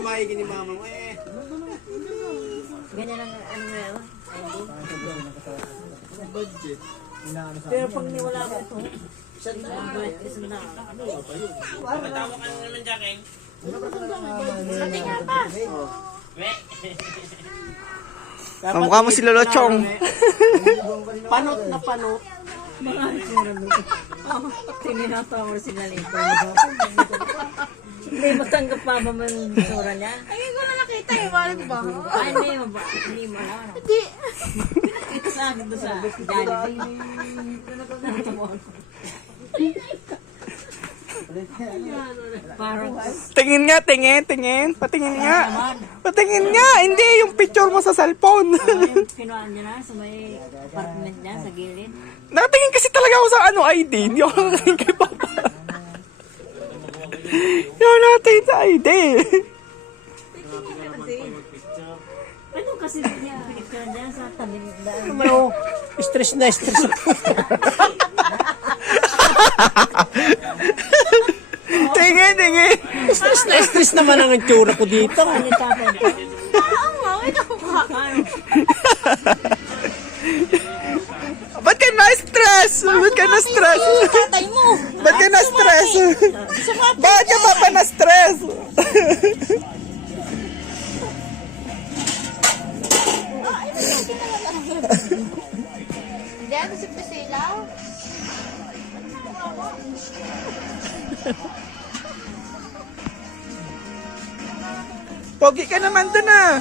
maigi ni mama mo eh. Ganyan ang ano na yun. Budget. Pero pag niwala mo ito, ang bait kasi na. Patawa ka na naman, Jackie. Pati nga pa. Kamukha mo si Lolo Chong. Panot na panot. Mga sura doon. Tinatawa sila nito. Hindi matanggap pa ba man yung sura niya? Ay, ko na nakita eh. Bakit ba? Ay, hindi mo alam. Hindi. Ito sa akin doon sa Jollibee. Parang Tingin nga, tingin. Patingin nga. Patingin nga. Hindi, yung picture mo sa cellphone. kinuhaan niya na sa may apartment niya sa gilid. Nakatingin kasi talaga ako sa ID. Hindi ako nakatingin kay Papa. Hindi ako nakatingin sa ID. Ano kasi niya picture niya sa tabi daan. Ano, stress na stress. Tingin. Stress naman ang itsura ko dito. Ano tapos? Oo nga, ito ka. Ba't ka na-stress? Ba't ka na-stress? Tatay mo. Ba't ka na-stress? Bakit ka pa na-stress? Hindi, ano si Priscilla? Pogi ka naman dun ah.